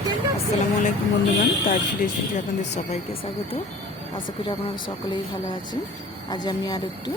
আসসালামু আলাইকুম বন্ধুগণ তাই রেসিপি আপনাদের সবাইকে স্বাগত। আশা করি আপনারা সকলেই ভালো আছেন। আজ আমি আর একটু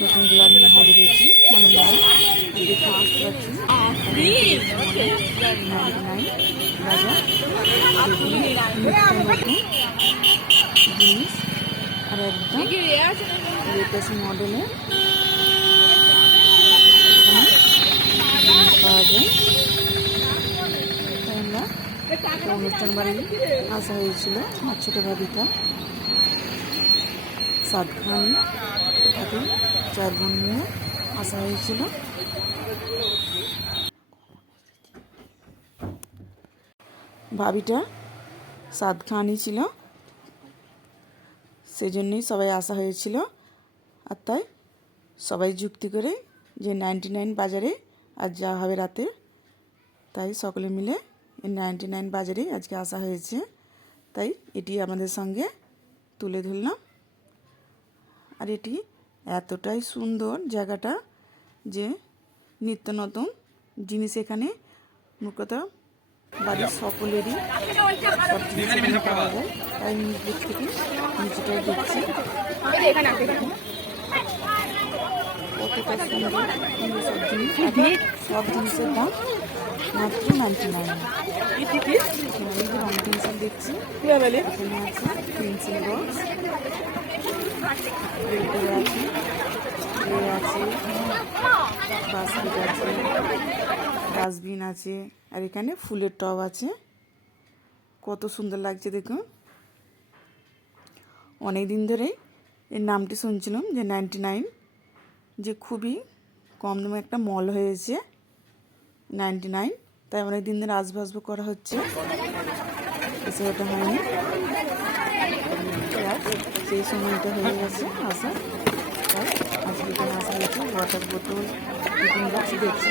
নতুন ব্লগ নিয়ে হাজির হয়েছি। জিনিস আর একদম মডেলের জিনিস পাওয়া যায় তাই আমরা একটা অনুষ্ঠান আসা হয়েছিল, আমার ছোটো ভাবিটা। সাত খান, তাকে চার বোন নিয়ে আসা হয়েছিল। ভাবিটা সাত খানই ছিল। সেজন্যই সবাই আসা হয়েছিল। আর তাই সবাই যুক্তি করে যে নাইনটি নাইন বাজারে আর যা হবে রাতে, তাই সকলে মিলে নাইনটি নাইন বাজারেই আজকে আসা হয়েছে। তাই এটি আমাদের সঙ্গে তুলে ধরলাম। আর এটি এতটাই সুন্দর জায়গাটা যে নিত্য নতুন জিনিস এখানে মূলত বাড়ির সকলেরই সব জিনিস পাওয়া যায়। তাই নিচ থেকে নিচেটাই দেখছি। সব জিনিসের দাম মাত্র নাইন রং দেখছি এখানে আছে আছে আছে ডাস্টবিন আছে আর এখানে ফুলের টব আছে কত সুন্দর লাগছে দেখুন অনেক দিন ধরেই এর নামটি শুনছিলাম যে নাইনটি নাইন যে খুবই কম দামে একটা মল হয়েছে নাইনটি নাইন তাই অনেক দিন ধরে আসব আসব করা হচ্ছে। এসে ওটা হয়নি। সেই সময়টা হয়ে গেছে, আসা। ওয়াটার বোতল দেখছি।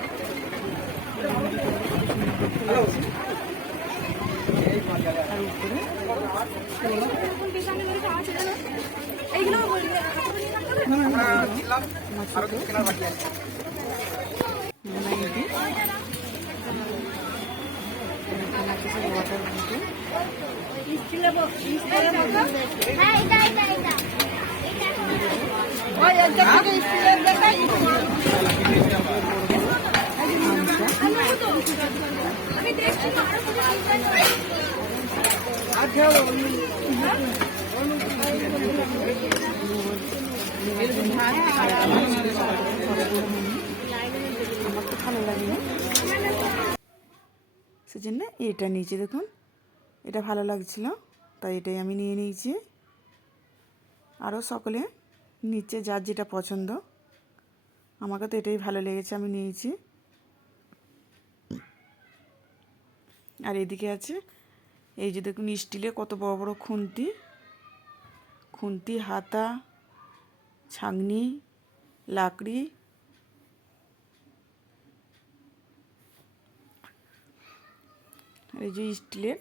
নাইটি এখানে আছে সব ওয়াটার আমার তো ভালো সেজন্য এটা নিয়েছি, দেখুন। এটা ভালো লাগছিল, তাই এটাই আমি নিয়ে নিয়েছি। আরও সকলে নিচে যার যেটা পছন্দ, আমাকে তো এটাই ভালো লেগেছে, আমি নিয়েছি। আর এদিকে আছে, এই যে দেখুন স্টিলে কত বড় বড় খুন্তি। খুন্তি, হাতা, ছাগনি, লাকড়ি। এই যে স্টিলের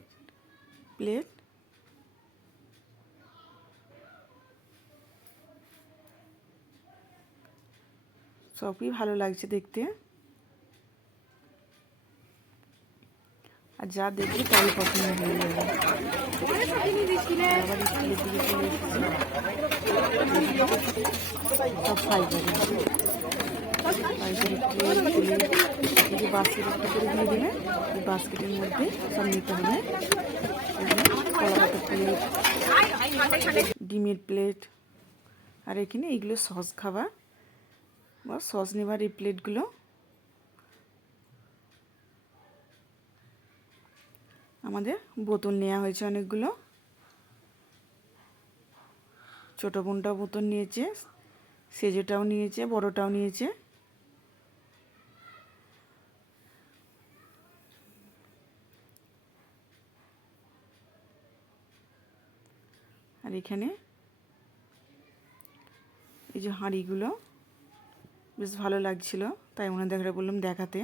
প্লেট। সবই ভালো লাগছে দেখতে। যা দেখবে তাই পছন্দ হয়ে যাবে। আবার সব এই যে বাস্কেটের মধ্যে সব নিতে হবে। প্লেট ডিমের প্লেট। আর এখানে এইগুলো সস খাবার বা সস নেবার এই প্লেটগুলো আমাদের বোতল নেওয়া হয়েছে অনেকগুলো। ছোটো বোনটাও বোতল নিয়েছে, সেজেটাও নিয়েছে, বড়টাও নিয়েছে। আর এখানে এই যে হাঁড়িগুলো, বেশ ভালো লাগছিল, তাই ওনাদের বললাম দেখাতে।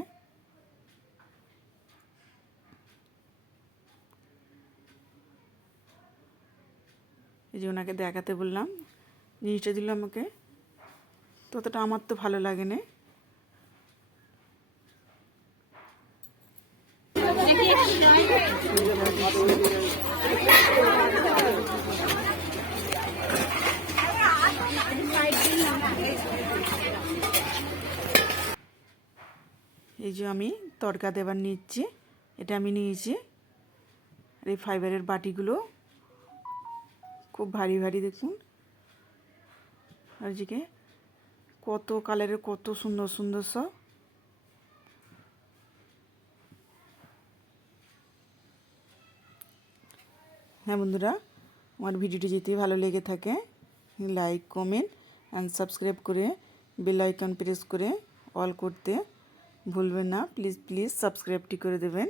এই যে ওনাকে দেখাতে বললাম, জিনিসটা দিল আমাকে। ততটা আমার তো ভালো লাগে না এই যে আমি তড়কা দেবার নিচ্ছি, এটা আমি নিয়েছি। আর এই ফাইবারের বাটিগুলো খুব ভারী ভারী দেখুন। আর এদিকে কত কালারের কত সুন্দর সুন্দর সব। হ্যাঁ বন্ধুরা, আমার ভিডিওটি যদি ভালো লেগে থাকে লাইক কমেন্ট অ্যান্ড সাবস্ক্রাইব করে বেল আইকন প্রেস করে অল করতে ভুলবেন না। প্লিজ প্লিজ সাবস্ক্রাইবটি করে দেবেন।